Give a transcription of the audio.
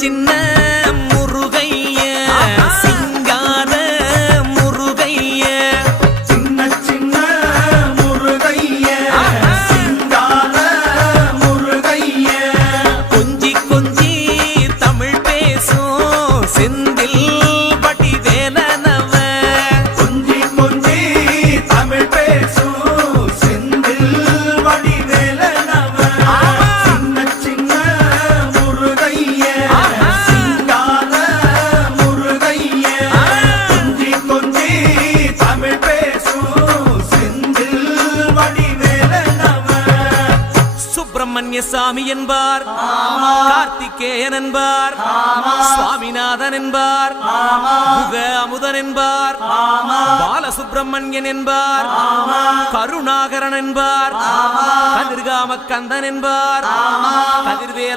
சின்ன முருகைய சிங்கார முருகைய சின்ன சின்ன முருகைய சிங்கார முருகைய கொஞ்சி கொஞ்சி தமிழ் பேசும் செந்தில் வடிவேலனவ கொஞ்சி கொஞ்சி தமிழ் பேசும் செந்தில் வடிவேலனவ சின்ன சின்ன முருகைய சிங்கார முருகைய கொஞ்சி கொஞ்சி தமிழ் பேசும் செந்தில் வடிவேலனவ சுப்பிரமணிய சாமி என்பார், கார்த்திகேயன் என்பார், சுவாமிநாதன் என்பார், முக அமுதன் என்பார், பாலசுப்பிரமணியன் என்பார், கருணாகரன் என்பார், கதிர்காம கந்தன் என்பார், கதிர்வேல